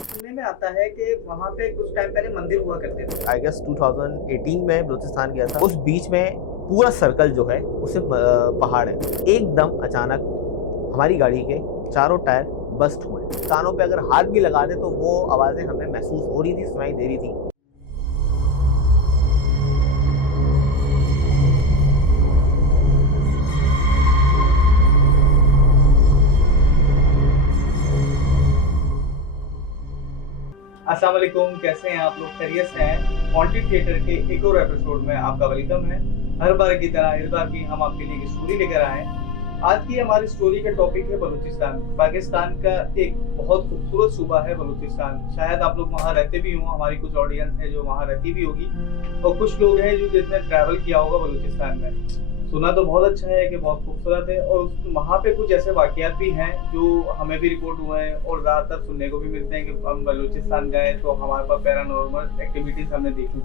सुनने में आता है कि वहाँ पे कुछ टाइम पहले मंदिर हुआ करते थे। आई गेस 2018 में बलूचिस्तान गया था। उस बीच में पूरा सर्कल जो है वो सिर्फ पहाड़ है। एकदम अचानक हमारी गाड़ी के चारों टायर बस्ट हुए। कानों पे अगर हाथ भी लगा दे तो वो आवाज़ें हमें महसूस हो रही थी, सुनाई दे रही थी। अस्सलाम वालेकुम, कैसे हैं आप लोग? खैरियत से हैं? हॉन्टेड थिएटर के एक और एपिसोड में आपका वेलकम है। हर बार की तरह इस बार भी हम आपके लिए एक स्टोरी लेकर आए हैं। आज की हमारी स्टोरी का टॉपिक है बलूचिस्तान। पाकिस्तान का एक बहुत खूबसूरत सूबा है बलूचिस्तान। शायद आप लोग वहाँ रहते भी हों, हमारी कुछ ऑडियंस है जो वहाँ रहती भी होगी और कुछ लोग हैं जो जिसने ट्रैवल किया होगा बलूचिस्तान में। सुना तो बहुत अच्छा है कि बहुत खूबसूरत है और वहाँ पे कुछ ऐसे वाकयात भी हैं जो हमें भी रिपोर्ट हुए हैं और ज़्यादातर सुनने को भी मिलते हैं कि हम बलूचिस्तान गए तो हमारे पास पैरानॉर्मल एक्टिविटीज हमने देखी।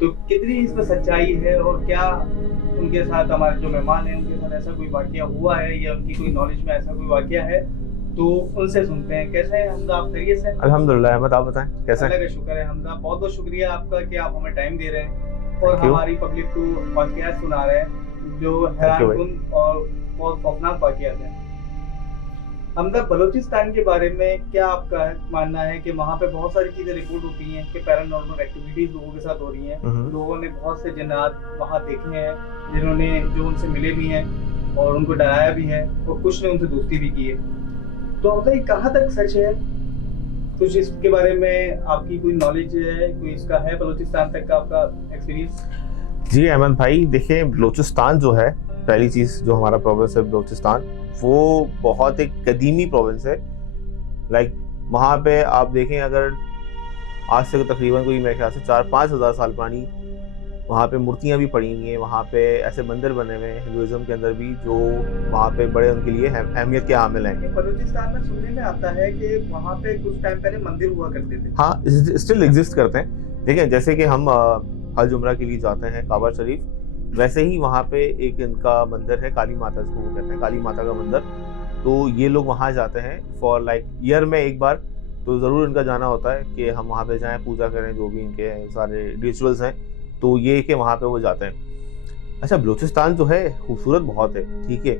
तो कितनी इसमें सच्चाई है और क्या उनके साथ हमारे जो मेहमान हैं उनके साथ ऐसा कोई वाकया हुआ है या उनकी कोई नॉलेज में ऐसा कोई वाकया है, तो उनसे सुनते हैं। कैसे हैं हमजा, आप खैरियत से? अल्हम्दुलिल्लाह। अहमद, आप बताएं कैसे हैं? अल्लाह का शुक्र है हमजा, बहुत बहुत शुक्रिया आपका कि आप हमें टाइम दे रहे हैं और Thank you. हमारी पब्लिक को वाकयात सुना रहे हैं जो हैरानकुन और बहुत खौफनाक वाकयात हैं। हमजा, बलूचिस्तान के बारे में क्या आपका मानना है कि वहाँ पे बहुत सारी चीजें रिपोर्ट होती हैं कि पैरानॉर्मल एक्टिविटीज लोगों के साथ हो रही हैं। लोगों ने बहुत से जिन्नात वहाँ देखे हैं जिन्होंने जो उनसे मिले भी हैं और उनको डराया भी है और कुछ ने उनसे दोस्ती भी की है। तो हमजा, ये कहाँ तक सच है? कुछ इसके बारे में आपकी कोई नॉलेज है, कोई इसका है बलूचिस्तान तक का आपका एक्सपीरियंस? जी अहमद भाई, देखिए बलूचिस्तान जो है, पहली चीज़ जो हमारा प्रोविंस है बलूचिस्तान, वो बहुत एक कदीमी प्रोविंस है। लाइक वहाँ पे आप देखें, अगर आज से तकरीबन कोई मेरे ख्याल से 4-5 हज़ार साल पुरानी वहाँ पे मूर्तियाँ भी पड़ी हुई हैं। वहाँ पे ऐसे मंदिर बने हुए हैं हिंदुइज्म के अंदर भी जो वहाँ पे बड़े उनके लिए अहमियत के हामिल हैं। बलूचिस्तान में सुनने में आता है कि वहाँ पे कुछ टाइम पहले मंदिर हुआ करते थे। हाँ, स्टिल एग्जिस्ट करते हैं। देखिए, जैसे कि हम हज उम्रा के लिए जाते हैं काबा शरीफ, वैसे ही वहाँ पे एक इनका मंदिर है, काली माता जिसको वो कहते हैं, काली माता का मंदिर। तो ये लोग वहाँ जाते हैं फॉर लाइक ईयर में एक बार, तो ज़रूर इनका जाना होता है कि हम वहाँ पे जाएं, पूजा करें, जो भी इनके सारे रिचुअल्स हैं, तो ये कि वहाँ पे वो जाते हैं। अच्छा, बलूचिस्तान जो है खूबसूरत बहुत है, ठीक है।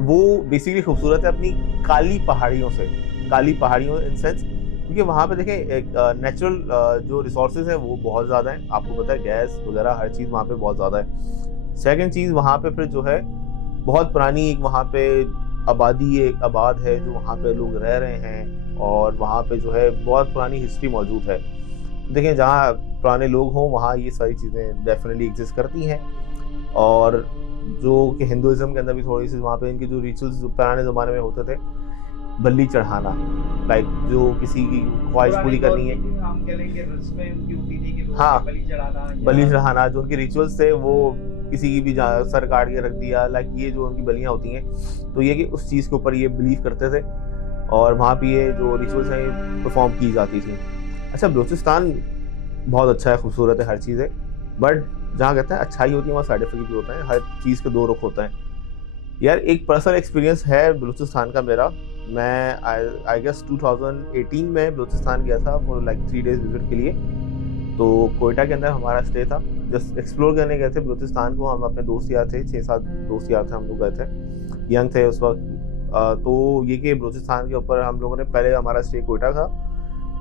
वो बेसिकली खूबसूरत है अपनी काली पहाड़ियों से। काली पहाड़ियों इन सेंस क्योंकि वहाँ पे देखें एक नेचुरल जो रिसोर्सेज हैं वो बहुत ज़्यादा हैं। आपको पता है गैस वगैरह हर चीज़ वहाँ पे बहुत ज़्यादा है। सेकंड चीज़, वहाँ पे फिर जो है बहुत पुरानी एक वहाँ पे आबाद है जो वहाँ पे लोग रह रहे हैं और वहाँ पे जो है बहुत पुरानी हिस्ट्री मौजूद है। देखें, जहाँ पुराने लोग हों वहाँ ये सारी चीज़ें डेफिनेटली एग्जिस्ट करती हैं। और जो कि हिंदुइज्म के अंदर भी थोड़ी सी वहाँ पे इनके जो रिचुअल्स पुराने ज़माने में होते थे, बलि चढ़ाना, लाइक जो किसी की ख्वाहिश पूरी करनी है, हम कहेंगे रस्में उनकी होती थी कि हाँ, बलि चढ़ाना, जो उनके रिचुअल्स थे वो किसी की भी सर काट के रख दिया, लाइक ये जो उनकी बलियाँ होती हैं, तो ये कि उस चीज़ के ऊपर ये बिलीव करते थे और वहाँ पे ये जो रिचुअल्स हैं परफॉर्म की जाती थी। अच्छा, बलूचिस्तान बहुत अच्छा है, खूबसूरत है, हर चीज़ है, बट जहाँ कहते हैं अच्छाई होती है वहाँ साइड इफेक्ट भी होता है। हर चीज़ के दो रुख होता है। यार, एक पर्सनल एक्सपीरियंस है बलूचिस्तान का मेरा। मैं आई गेस 2018 में बलूचिस्तान गया था फॉर लाइक 3 डेज विजिट के लिए। तो कोयटा के अंदर हमारा स्टे था, जस्ट एक्सप्लोर करने गए थे बलूचिस्तान को। हम अपने दोस्त यार थे, 6-7 दोस्त यार थे, हम लोग गए थे, यंग थे उस वक्त। तो ये कि बलूचिस्तान के ऊपर हम लोगों ने पहले हमारा स्टे कोयटा था।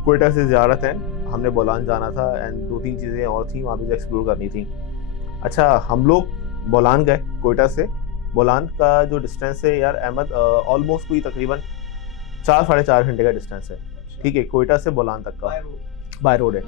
कोयटा से ज़ियारत है, हमने बोलान जाना था एंड 2-3 चीज़ें और थी वहाँ पे जो एक्सप्लोर करनी थी। अच्छा, हम लोग बोलान गए। कोयटा से बोलान का जो डिस्टेंस है यार अहमद, ऑलमोस्ट कोई तकरीबन 4-4.5 घंटे का डिस्टेंस है, ठीक है, कोयटा से बोलान तक का बाय रोड है,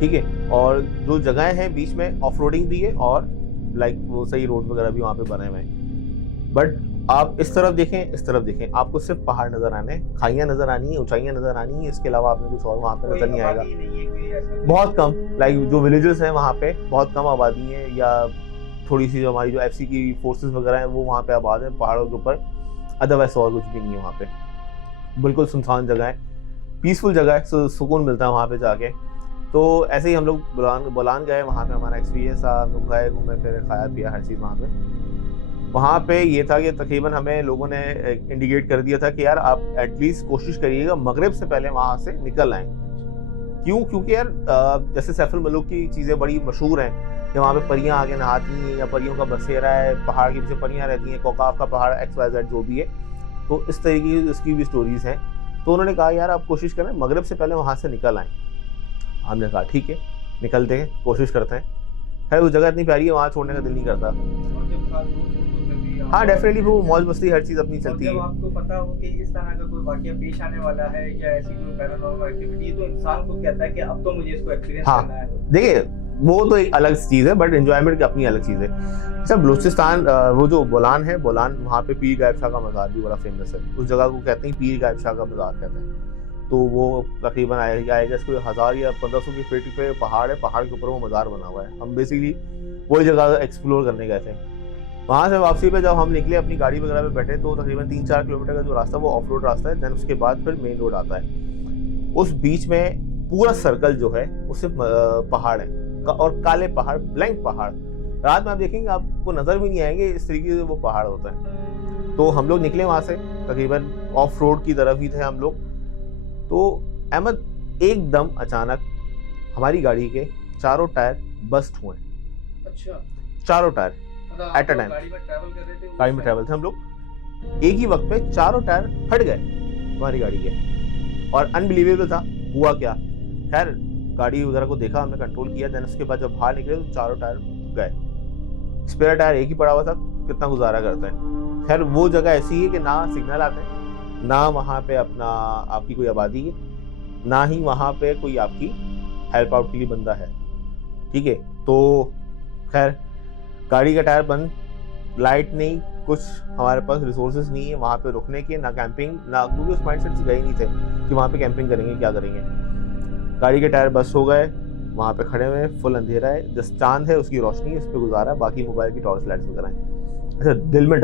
ठीक है। और जो जगहें हैं बीच में ऑफ रोडिंग भी है और लाइक वो सही रोड वगैरह भी वहाँ पे बने हुए हैं। बट आप इस तरफ देखें, इस तरफ देखें, आपको सिर्फ पहाड़ नज़र आने, खाइयाँ नज़र आनी है, ऊंचाइयाँ नज़र आनी है, इसके अलावा आपने कुछ और वहाँ पे नज़र नहीं आएगा। बहुत कम, लाइक जो विलेजेस हैं वहाँ पे बहुत कम आबादी है, या थोड़ी सी जो हमारी जो FC की फोर्सेस वगैरह हैं वो वहाँ पे आबाद हैं पहाड़ों के ऊपर। अदरवाइज और कुछ भी नहीं है वहाँ पे। बिल्कुल सुनसान जगह है, पीसफुल जगह है, सुकून मिलता है वहाँ पे जाके। तो ऐसे ही हम लोग बोलान गए, वहाँ पे हमारा एक्सपीरियंस था। हम लोग गए, घूमे फिरे, खाया पिया हर चीज़ वहाँ पे। वहाँ पे ये था कि तकरीबन हमें लोगों ने इंडिकेट कर दिया था कि यार आप एटलीस्ट कोशिश करिएगा मगरिब से पहले वहाँ से निकल आएं। क्यों? क्योंकि यार जैसे सैफुल मलूक की चीज़ें बड़ी मशहूर हैं कि वहाँ पे परियां आके नहाती हैं या परियों का बसेरा है, पहाड़ के पीछे परियां रहती हैं, कोकाफ का पहाड़ XYZ जो भी है, तो इस तरीके की इसकी भी स्टोरीज हैं। तो उन्होंने कहा यार आप कोशिश करें मगरिब से पहले वहाँ से निकल आएँ। हमने कहा ठीक है निकलते हैं, कोशिश करते हैं। खैर वो जगह इतनी प्यारी है, वहाँ छोड़ने का दिल नहीं करता। और जब साथ दोस्त होते तभी हाँ डेफिनेटली वो मौज मस्ती हर चीज़ अपनी और चलती जब है। आपको पता हो कि इस तरह का कोई वाकया पेश आने वाला है या ऐसी कोई पैरानॉर्मल एक्टिविटी, तो इंसान को कहता है कि अब तो मुझे इसको एक्सपीरियंस हाँ। करना है। देखिए वो तो एक अलग चीज़ है, बट एंजॉयमेंट की अपनी अलग चीज़ है। अच्छा बलूचिस्तान वो जो बोलान है, बोलान वहाँ पे पीर गायब शाह का मज़ार भी बड़ा फेमस है। उस जगह को कहते हैं पीर गायब शाह का मज़ार कहते हैं। तो वो तकरीबन आएगा कोई 1000 या 1500 की फीट पे पहाड़ है, पहाड़ के ऊपर वो मज़ार बना हुआ है। हम बेसिकली वही जगह एक्सप्लोर करने गए थे। वहाँ से वापसी पे जब हम निकले अपनी गाड़ी वगैरह पे बैठे तो तकरीबन 3-4 किलोमीटर का जो रास्ता वो ऑफ रोड रास्ता है, देन उसके बाद फिर मेन रोड आता है। उस बीच में पूरा सर्कल जो है वो सिर्फ पहाड़ है और काले पहाड़, ब्लैंक पहाड़। रात में आप देखेंगे आपको नजर भी नहीं आएंगे, इस तरीके से वो पहाड़ होता है। तो हम लोग निकले वहां से, तकरीबन ऑफ रोड की तरफ ही थे हम लोग। तो अहमद एकदम अचानक हमारी गाड़ी के चारों टायर बस्ट हुए। अच्छा, चारों टायर मतलब At a आप time. गाड़ी में ट्रैवल कर रहे थे? गाड़ी में ट्रैवल थे हम लोग, एक ही वक्त पे चारों टायर फट गए हमारी गाड़ी के। और अनबिलीवेबल था, हुआ क्या। खैर गाड़ी वगैरह को देखा, हमने कंट्रोल किया, देन उसके बाद जब बाहर निकले तो चारों टायर गए। स्पेयर टायर एक ही पड़ा हुआ था, कितना गुजारा करते हैं। खैर वो जगह ऐसी है कि ना सिग्नल आते हैं, ना वहाँ पे अपना आपकी कोई आबादी है, ना ही वहाँ पे कोई आपकी हेल्प आउट के लिए बंदा है। ठीक है, तो खैर गाड़ी का टायर बंद, लाइट नहीं, कुछ हमारे पास रिसोर्सेज नहीं है वहाँ पे रुकने के, ना कैंपिंग, ना क्योंकि उस माइंडसेट से गए नहीं थे कि वहाँ पे कैंपिंग करेंगे, क्या करेंगे। गाड़ी के टायर बस हो गए, वहाँ पे खड़े हुए, फुल अंधेरा है, जस्ट चांद है उसकी रोशनी उस पर गुजारा, बाकी मोबाइल की टॉर्च लाइट्स वगैरह हैं। अच्छा दिल में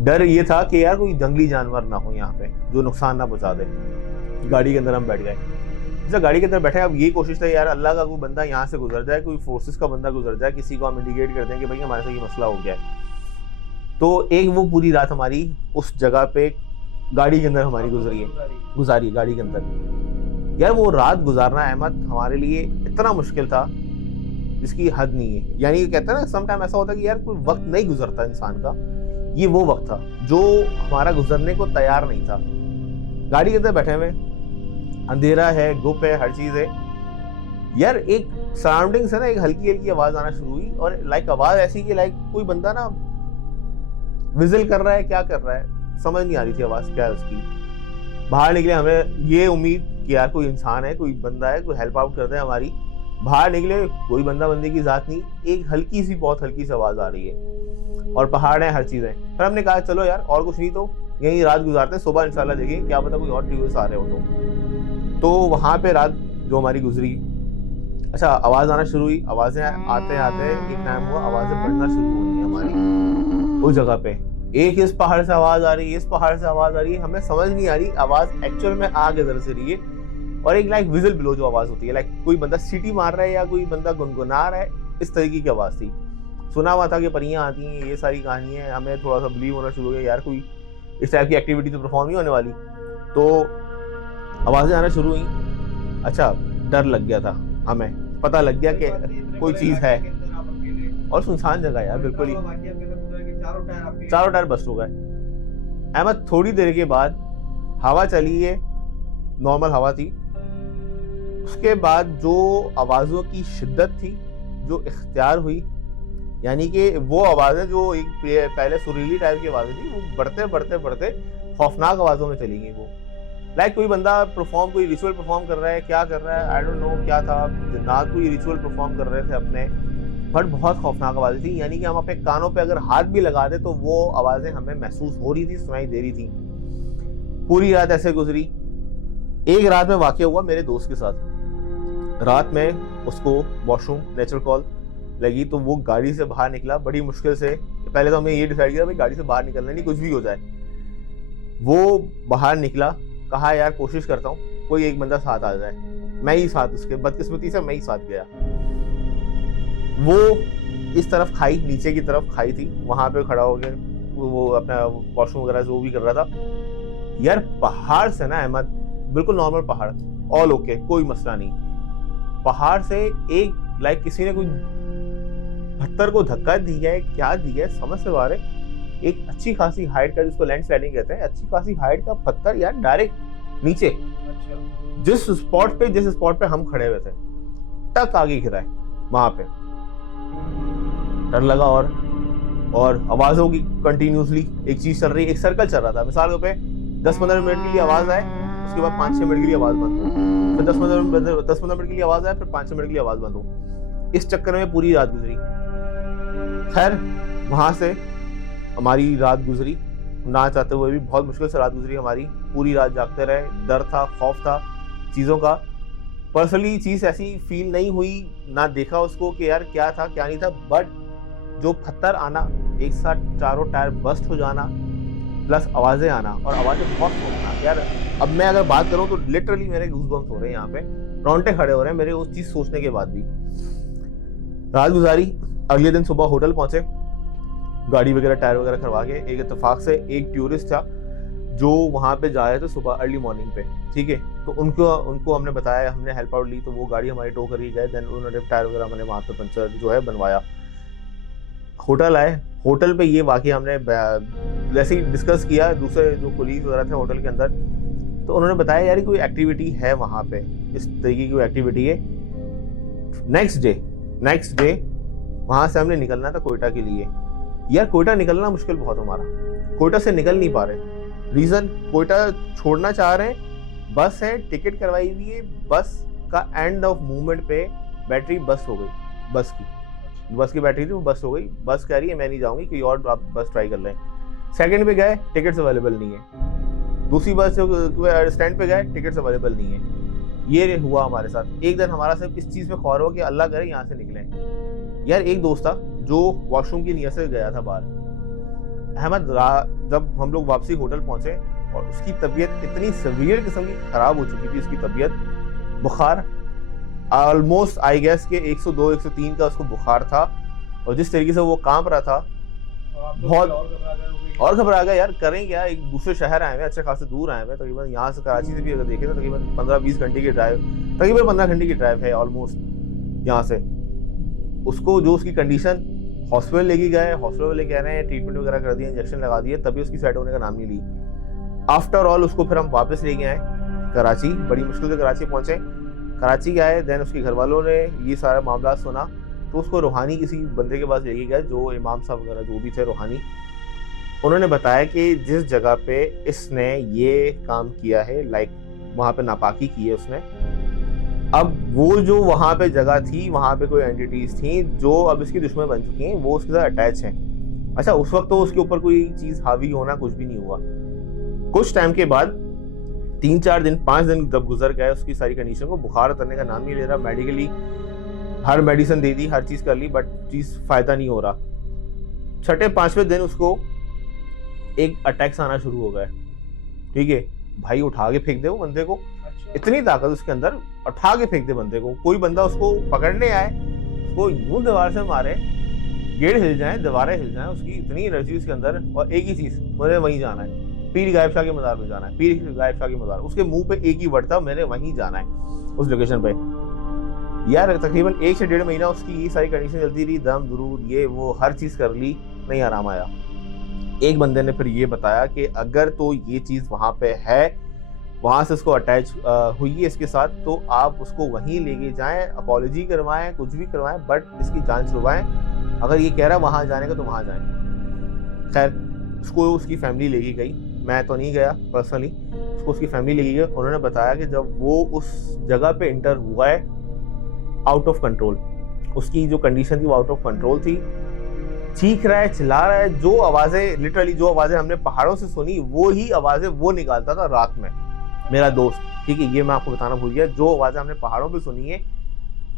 डर ये था कि यार कोई जंगली जानवर ना हो यहाँ पे जो नुकसान ना पहुँचा दे। गाड़ी के अंदर हम बैठ गए। जैसे गाड़ी के अंदर बैठे, अब ये कोशिश था यार अल्लाह का कोई बंदा यहाँ से गुजर जाए, कोई फोर्सेस का बंदा गुजर जाए, किसी को हम इंडिकेट कर दें कि भाई हमारे साथ ये मसला हो गया है। तो एक वो पूरी रात हमारी उस जगह पे गाड़ी के अंदर हमारी गुजारी गाड़ी के अंदर। यार वो रात गुजारना अहमद हमारे लिए इतना मुश्किल था जिसकी हद नहीं है। यानी कहते हैं ना सम टाइम ऐसा होता है कि यार कोई वक्त नहीं गुजरता इंसान का, ये वो वक्त था जो हमारा गुजरने को तैयार नहीं था। गाड़ी के अंदर बैठे हुए, अंधेरा है, गुप है, हर चीज है। यार एक सराउंडिंग से ना एक हल्की हल्की आवाज आना शुरू हुई, और लाइक आवाज ऐसी कि लाइक कोई बंदा ना विजिल कर रहा है, क्या कर रहा है समझ नहीं आ रही थी आवाज क्या है उसकी। बाहर निकले, हमें ये उम्मीद कि यार कोई इंसान है, कोई बंदा है, कोई हेल्प आउट करते हैं हमारी। बाहर निकले, कोई बंदा बंदे की जात नहीं, एक हल्की सी, बहुत हल्की सी आवाज आ रही है और पहाड़ है, हर चीज है। फिर हमने कहा चलो यार और कुछ नहीं तो यही रात गुजारते हैं, सुबह इंशाल्लाह देखेंगे, क्या पता कोई और टूरिस्ट आ रहे हो। तो वहां पे रात जो हमारी गुजरी। अच्छा आवाज आना शुरू हुई, आवाजें आते आते एक टाइम हुआ आवाजें बढ़ना शुरू हुई हमारी उस जगह पे। एक इस पहाड़ से आवाज आ रही है, इस पहाड़ से आवाज आ रही है, हमें समझ नहीं आ रही आवाज एक्चुअल में आ किधर से रही है। और एक लाइक विजिल बिलो जो आवाज होती है, लाइक कोई बंदा सीटी मार रहा है या कोई बंदा गुनगुना रहा है, इस तरीके की आवाज थी। सुना हुआ था कि परियां आती हैं, ये सारी कहानी है, हमें थोड़ा सा बिलीव होना शुरू हो गया यार कोई इस टाइप की एक्टिविटी तो परफॉर्म नहीं होने वाली। तो आवाजें आना शुरू हुई। अच्छा डर लग गया था, हमें पता लग गया कि कोई चीज है, और सुनसान जगह यार बिल्कुल ही, चारों टायर बस्ट हो गए। अहमद थोड़ी देर के बाद हवा चली है, नॉर्मल हवा थी, उसके बाद जो आवाजों की शिद्दत थी जो इख्तियार हुई, यानी कि वो आवाजें जो एक पहले सुरीली टाइप की आवाजें थी वो बढ़ते बढ़ते बढ़ते खौफनाक आवाजों में चली गई। वो लाइक कोई बंदा परफॉर्म, कोई रिचुअल परफॉर्म कर रहा है, क्या कर रहा है आई डोंट नो क्या था, जिन्नात कोई रिचुअल परफॉर्म कर रहे थे अपने, बट बहुत खौफनाक आवाजें थी। यानी कि हम अपने कानों पे अगर हाथ भी लगा दे तो वो आवाजें हमें महसूस हो रही थी, सुनाई दे रही थी। पूरी रात ऐसे गुजरी। एक रात में वाकया हुआ मेरे दोस्त के साथ। रात में उसको वॉशरूम नेचुरल कॉल लगी, तो वो गाड़ी से बाहर निकला बड़ी मुश्किल से। पहले तो हमने ये डिसाइड किया भाई गाड़ी से बाहर निकलना नहीं, कुछ भी हो जाए। वो बाहर निकला, कहा यार कोशिश करता हूँ कोई एक बंदा साथ आ जाए। मैं ही साथ, उसके बदकिस्मती से मैं ही साथ गया। वो इस तरफ खाई, नीचे की तरफ खाई थी, वहां पे खड़ा हो गया, वो अपना वॉशरूम वगैरह जो भी कर रहा था। यार पहाड़ से ना अहमद, बिल्कुल नॉर्मल पहाड़, ऑल ओके, कोई मसला नहीं। पहाड़ से एक लाइक किसी ने कोई पत्थर को धक्का दिया है, क्या दिया है समझ से बाहर है। एक अच्छी खासी हाइट का, जिसको लैंड स्लाइडिंग कहते हैं, अच्छी खासी हाइट का पत्थर यार डायरेक्ट नीचे, अच्छा। जिस स्पॉट पे हम खड़े हुए थे, टक आगे गिरा है वहां पे। डर लगा और आवाजों की कंटिन्यूसली एक चीज चल रही है, एक सर्कल चल रहा था। मिसाल के पे 10-15 मिनट के लिए आवाज आए, उसके बाद 5-6 मिनट के लिए आवाज बंद हो, फिर 10-15 मिनट के लिए आवाज आए, फिर 5-6 मिनट के लिए आवाज बंद हो। इस चक्कर में पूरी रात गुजरी। खैर वहां से हमारी रात गुजरी, ना चाहते हुए भी बहुत मुश्किल से रात गुजरी हमारी। पूरी रात जागते रहे, डर था, खौफ था चीज़ों का। पर्सनली चीज़ ऐसी फील नहीं हुई, ना देखा उसको कि यार क्या था क्या नहीं था, बट जो पत्थर आना, एक साथ चारों टायर बस्ट हो जाना, प्लस आवाज़ें आना, और आवाज़ें बहुत होना यार। अब मैं अगर बात करूँ तो लिटरली मेरे गूज़बम्स हो रहे हैं यहाँ पे, रोंगटे खड़े हो रहे हैं मेरे उस चीज़ सोचने के बाद भी। रात गुजारी, अगले दिन सुबह होटल पहुंचे, गाड़ी वगैरह टायर वगैरह करवा के। एक इत्तेफाक से एक टूरिस्ट था जो वहाँ पे जा रहे थे सुबह अर्ली मॉर्निंग पे, ठीक है, तो उनको हमने बताया, हमने हेल्प आउट ली, तो वो गाड़ी हमारी टो करके गए। देन उन्होंने टायर वगैरह हमने वहाँ पे पंचर जो है बनवाया। होटल आए, होटल पे ये वाकई हमने जैसे ही डिस्कस किया दूसरे जो कोलीग वगैरह थे होटल के अंदर, तो उन्होंने बताया यार कोई एक्टिविटी है वहाँ पे, इस तरीके की कोई एक्टिविटी है। नेक्स्ट डे वहाँ से हमने निकलना था कोयटा के लिए। यार कोयटा निकलना मुश्किल बहुत हमारा, कोयटा से निकल नहीं पा रहे। रीजन, कोयटा छोड़ना चाह रहे हैं, बस है, टिकट करवाई हुई है, बस का एंड ऑफ मूवमेंट पे बैटरी बस हो गई। बस की बैटरी थी, वो बस हो गई। बस कह रही है मैं नहीं जाऊंगी, कोई और आप बस ट्राई कर लें। सेकंड पे गए, टिकट्स अवेलेबल नहीं है। दूसरी बस स्टैंड पे गए, टिकट्स अवेलेबल नहीं है। ये हुआ हमारे साथ। एक दिन हमारा सिर्फ इस चीज में ख्वार हो कि अल्लाह करे यहाँ से निकले। यार एक दोस्त था जो वॉशरूम की नियत से गया था बाहर। अहमद, जब हम लोग वापसी होटल पहुंचे और उसकी तबीयत इतनी सीवियर किस्म की खराब हो चुकी थी, उसकी तबीयत, बुखार ऑलमोस्ट आई गेस के 102-103 का उसको बुखार था, और जिस तरीके से वो कांप रहा था बहुत, और घबरा गया। यार करें क्या, एक दूसरे शहर आए हुए, अच्छे खासे दूर आए हुए, तकरीबन यहाँ से कराची से भी अगर देखें तो तकरीबन 15-20 घंटे की ड्राइव, तकरीबन 15 घंटे की ड्राइव है ऑलमोस्ट यहाँ से। उसको जो उसकी कंडीशन, हॉस्पिटल लेके गए, हॉस्पिटल वाले कह रहे हैं ट्रीटमेंट वगैरह कर दिया, इंजेक्शन लगा दिए, तभी उसकी सेट होने का नाम नहीं ली। आफ्टर ऑल उसको फिर हम वापस लेके आए कराची, बड़ी मुश्किल से कराची पहुंचे। कराची आए, देन उसके घर वालों ने ये सारा मामला सुना, तो उसको रूहानी किसी बंदे के पास लेके गए, जो इमाम साहब वगैरह जो भी थे रूहानी। उन्होंने बताया कि जिस जगह पे इसने ये काम किया है, लाइक वहाँ पे नापाकी की है उसने, अब वो जो वहाँ पे जगह थी, वहाँ पे कोई एंटिटीज थी जो अब इसकी दुश्मन बन चुकी हैं, वो उसके साथ अटैच हैं। अच्छा, उस वक्त तो उसके ऊपर कोई चीज़ हावी होना कुछ भी नहीं हुआ। कुछ टाइम के बाद 3-4 दिन 5 दिन जब गुजर गए, उसकी सारी कंडीशन को, बुखार उतरने का नाम नहीं ले रहा, मेडिकली हर मेडिसिन दे दी, हर चीज़ कर ली, बट चीज़ फ़ायदा नहीं हो रहा। 6-5वें दिन उसको एक अटैक्स आना शुरू हो गए, ठीक है। भाई उठा के फेंक दे वो बंदे को, इतनी ताकत उसके अंदर, उठा के फेंक दे बंदे को। कोई बंदा उसको पकड़ने आए, उसको यूं दीवार से मारे, गेट हिल जाए, दीवारें हिल जाए, उसकी इतनी एनर्जी उसके अंदर। और एक ही चीज़, मुझे वहीं जाना है, पीर गायब शाह के मज़ार में जाना है, पीर गायब शाह के मज़ार। उसके मुंह पे एक ही वर्ड था, मैंने वहीं जाना है उस लोकेशन पे। यार तकरीबन 1 से 1.5 महीना उसकी ये सारी कंडीशन चलती रही, दम दुरूद ये वो हर चीज़ कर ली, नहीं आराम आया। एक बंदे ने फिर ये बताया कि अगर तो ये चीज़ वहाँ पे है, वहाँ से उसको अटैच हुई है इसके साथ, तो आप उसको वहीं लेके जाएं, अपॉलॉजी करवाएं, कुछ भी करवाएं, बट इसकी जांच करवाएं। अगर ये कह रहा है वहाँ जाने का तो वहाँ जाएं। खैर उसको उसकी फैमिली लेके गई, मैं तो नहीं गया पर्सनली, उसको उसकी फैमिली लेके गई। उन्होंने बताया कि जब वो उस जगह पे इंटर हुआ है, आउट ऑफ कंट्रोल, उसकी जो कंडीशन थी वो आउट ऑफ कंट्रोल थी। चीख रहा है, चिल्ला रहा है, जो आवाज़ें, लिटरली जो आवाज़ें हमने पहाड़ों से सुनी, वो ही आवाज़ें वो निकालता था रात में, मेरा दोस्त, ठीक है। ये मैं आपको बताना भूल गया, जो आवाज़ें हमने पहाड़ों पे सुनी है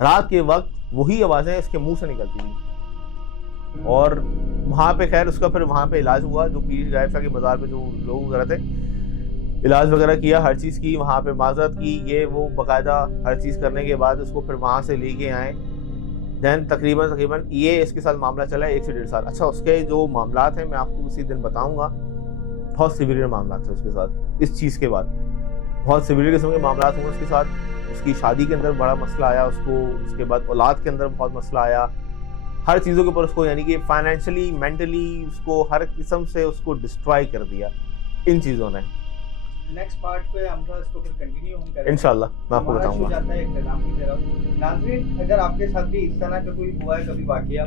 रात के वक्त, वही आवाज़ें इसके मुंह से निकलती थी। और वहाँ पे खैर उसका फिर वहाँ पे इलाज हुआ, जो पीर गायब शाह के मज़ार पे जो लोग वगैरह थे, इलाज वगैरह किया, हर चीज़ की, वहाँ पे माजरत की, ये वो बाकायदा हर चीज़ करने के बाद उसको फिर वहाँ से लेके आए। देन तकरीबन ये इसके साथ मामला चला है 1 से 1.5 साल। अच्छा, उसके जो मामलात हैं मैं आपको किसी दिन बताऊंगा, बहुत सिवियर मामलात थे उसके साथ। इस चीज़ के बाद बहुत सिवियर किस्म के मामलात हुए उसके साथ। उसकी शादी के अंदर बड़ा मसला आया उसको, उसके बाद औलाद के अंदर बहुत मसला आया, हर चीज़ों के ऊपर उसको, यानी कि फाइनेंशियली, मेंटली उसको हर किस्म से उसको डिस्ट्रॉय कर दिया इन चीज़ों ने। नेक्स्ट पार्ट पे हम इसको फिर कंटिन्यू हम करेंगे इंशाल्लाह मैं आपको हमारा बताऊंगा। शो जाता है इख्तिताम की तरफ। नाज़रीन, अगर आपके साथ भी इस तरह का कोई हुआ है कभी वाकया,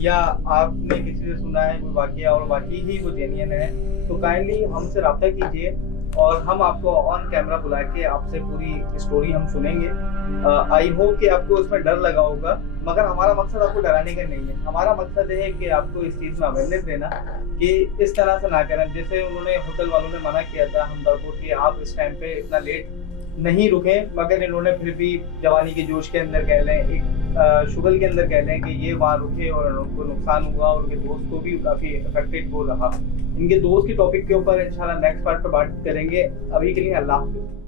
या आपने किसी से सुना है कोई वाकया और वाकई ही वो जेन्युइन है, तो काइंडली हमसे रब्ता कीजिए और हम आपको ऑन कैमरा बुला के आपसे पूरी स्टोरी हम सुनेंगे। आई होप कि आपको उसमें डर लगा होगा, मगर हमारा मकसद आपको डराने का नहीं है। हमारा मकसद है कि आपको इस चीज़ में अवेयरनेस देना कि इस तरह से ना करें। जैसे उन्होंने होटल वालों ने मना किया था हमदर्द कि आप इस टाइम पे इतना लेट नहीं रुके, मगर इन्होंने फिर भी जवानी के जोश के अंदर कह लें, एक शुगल के अंदर कह लें कि ये वहाँ रुके और उनको नुकसान हुआ और उनके दोस्त को भी काफ़ी अफेक्टेड हो रहा। इनके दोस्त की टॉपिक के ऊपर इंशाल्लाह नेक्स्ट पार्ट पर बात करेंगे। अभी के लिए अल्लाह हाफिज़।